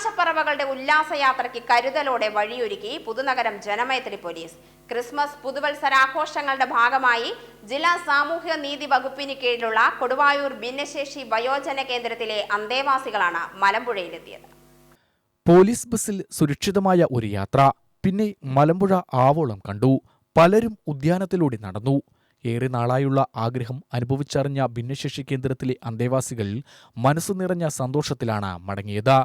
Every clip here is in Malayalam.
ആകാശപ്പറവകളുടെ ഉല്ലാസയാത്രയ്ക്ക് കരുതലോടെ വഴിയൊരുക്കി പുതുനഗരം ജനമൈത്രി പോലീസ്. ക്രിസ്മസ് പുതുവത്സരാഘോഷങ്ങളുടെ ഭാഗമായി ജില്ലാ സാമൂഹ്യ നീതി വകുപ്പിന് കീഴിലുള്ള കൊടുവായൂർ ഭിന്നശേഷി വയോജന കേന്ദ്രത്തിലെ അന്തേവാസികളാണ് മലമ്പുഴയിലെത്തിയത്. പോലീസ് ബസ്സിൽ സുരക്ഷിതമായ ഒരു യാത്ര. പിന്നെ മലമ്പുഴ ആവോളം കണ്ടു. പലരും ഉദ്യാനത്തിലൂടെ നടന്നു. ഏറെ നാളായുള്ള ആഗ്രഹം അനുഭവിച്ചറിഞ്ഞ ഭിന്നശേഷി കേന്ദ്രത്തിലെ അന്തേവാസികൾ മനസ്സു നിറഞ്ഞ സന്തോഷത്തിലാണ് മടങ്ങിയത്.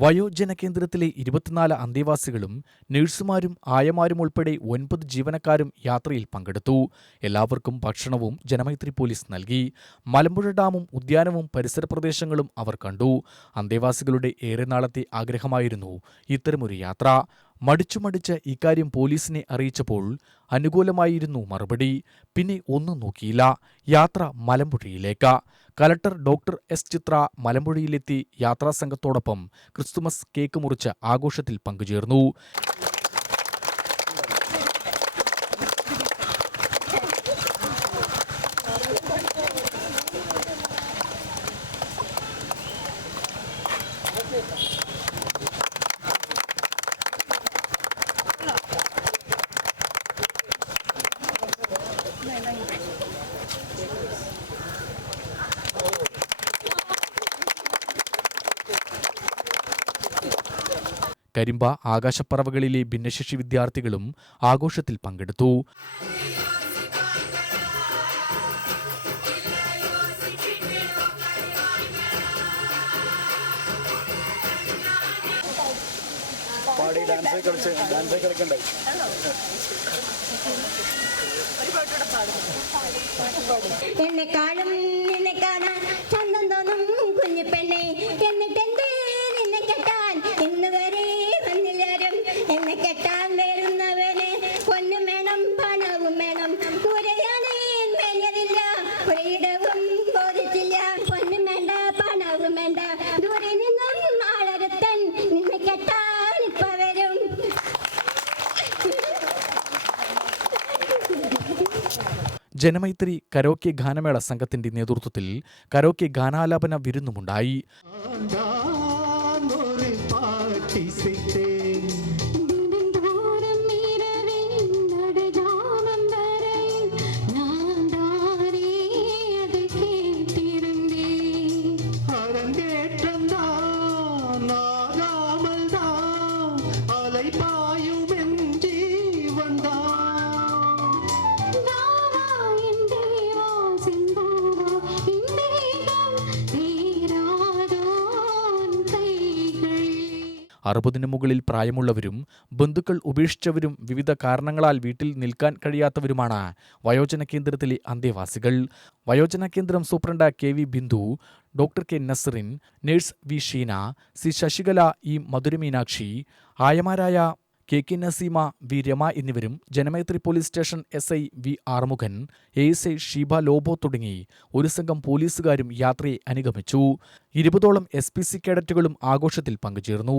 വയോജന കേന്ദ്രത്തിലെ ഇരുപത്തിനാല് അന്തേവാസികളും നഴ്സുമാരും ആയമാരും ഉൾപ്പെടെ ഒൻപത് ജീവനക്കാരും യാത്രയിൽ പങ്കെടുത്തു. എല്ലാവർക്കും ഭക്ഷണവും ജനമൈത്രി പോലീസ് നൽകി. മലമ്പുഴ ഡാമും ഉദ്യാനവും പരിസര പ്രദേശങ്ങളും അവർ കണ്ടു. അന്തേവാസികളുടെ ഏറെ നാളത്തെ ആഗ്രഹമായിരുന്നു ഇത്തരമൊരു യാത്ര. മടിച്ചു മടിച്ച് ഇക്കാര്യം പോലീസിനെ അറിയിച്ചപ്പോൾ അനുകൂലമായിരുന്നു മറുപടി. പിന്നെ ഒന്നും നോക്കിയില്ല. യാത്ര മലമ്പുഴയിലേക്ക്. കലക്ടർ ഡോക്ടർ എസ് ചിത്ര മലമ്പുഴയിലെത്തി യാത്രാസംഘത്തോടൊപ്പം ക്രിസ്തുമസ് കേക്ക് മുറിച്ച് ആഘോഷത്തിൽ പങ്കുചേർന്നു. കരിമ്പ ആകാശപ്പറവകളിലെ ഭിന്നശേഷി വിദ്യാർത്ഥികളും ആഘോഷത്തിൽ പങ്കെടുത്തു. പാടി ഡാൻസ് കളിച്ച് ഡാൻസ് കളിക്കണ്ടായി എന്നെക്കാളും നിന്നെ ജനമൈത്രി കരോക്കെ ഗാനമേള സംഘത്തിന്റെ നേതൃത്വത്തിൽ കരോക്കെ ഗാനാലാപന വിരുന്നുമുണ്ടായി. അറുപതിനു മുകളിൽ പ്രായമുള്ളവരും ബന്ധുക്കൾ ഉപേക്ഷിച്ചവരും വിവിധ കാരണങ്ങളാൽ വീട്ടിൽ നിൽക്കാൻ കഴിയാത്തവരുമാണ്. വയോജന കേന്ദ്രത്തിലെ അന്തേവാസികൾ. വയോജന കേന്ദ്രം superintendent K V Bindu doctor K Nasrin nurse V Sheena C Sasikala E Madhurameenakshi ആയമാരായ K K Naseema V Rama എന്നിവരും Janamaithri police station S I V Arumukhan A S I Sheeba Lobo തുടങ്ങി ഒരു സംഘം പോലീസുകാരും യാത്രയെ അനുഗമിച്ചു. ഇരുപതോളം എസ് പി സി കേഡറ്റുകളും ആഘോഷത്തിൽ പങ്കുചേർന്നു.